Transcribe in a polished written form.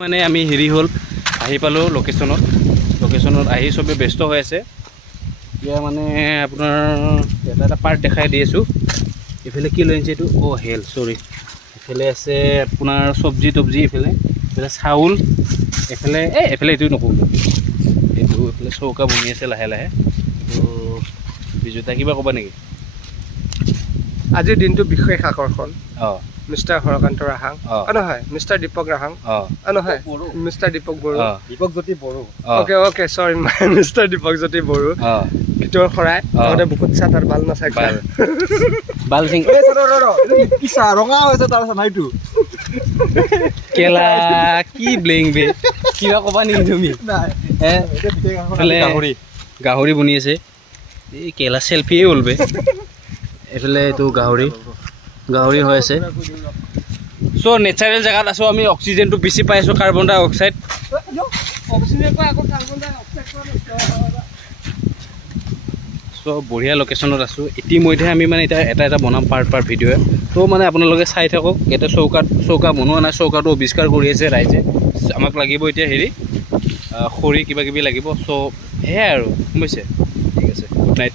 মানে আমি হেৰি হ'ল আহি পালোঁ লোকেশ্যনত আহি চবে ব্যস্ত হৈ আছে। এতিয়া মানে আপোনাৰ এটা পাৰ্ট দেখাই দি আছোঁ। এইফালে কি লৈ আনিছে এইটো হেল চৰি এইফালে আছে আপোনাৰ চব্জি তব্জি, এইফালে চাউল, এইফালে এইটো নকওঁ, এইটো এইফালে চৌকা বনি আছে লাহে লাহে। তো বিজুতা কিবা ক'বা নেকি? আজিৰ দিনটো বিশেষ আকৰ্ষণ। মিষ্টাৰ হৰকান্ত ৰাহাং নহয়, মিষ্টাৰ দীপক ৰাহাং নহয়, মিষ্টাৰ দীপক বড়ো, দীপকজ্যোতি বড়ো। অ'কে চৰি মিষ্টাৰ দীপকজ্যোতি বড়ো, ভিতৰ শৰাই লগতে বুকুত চাহ তাৰ বাল নাচাই বাল সিং ৰঙা হৈছে তাৰ নাইটো কেলা কি ব্লেং বে, কিবা ক'বা নেকি তুমি? গাহৰি বনি আছে, এই কেলা চেল্ফিয়ে হ'ল বে। এইফালে এইটো গাহৰি হৈ আছে। চ' নেচাৰেল জেগাত আছোঁ আমি, অক্সিজেনটো বেছি পাই আছোঁ, কাৰ্বন ডাই অক্সাইড। চ' বঢ়িয়া লোকেশ্যনত আছোঁ। ইতিমধ্যে আমি মানে এতিয়া এটা বনাম পাৰ্ট ভিডিঅ'। তো মানে আপোনালোকে চাই থাকক। এতিয়া চৌকা বনোৱা নাই, চৌকাটো আৱিষ্কাৰ কৰি আছে ৰাইজে। আমাক লাগিব এতিয়া খৰি কিবা কিবি লাগিব। চ' সেয়াই আৰু গম পাইছে। ঠিক আছে, গুড নাইট।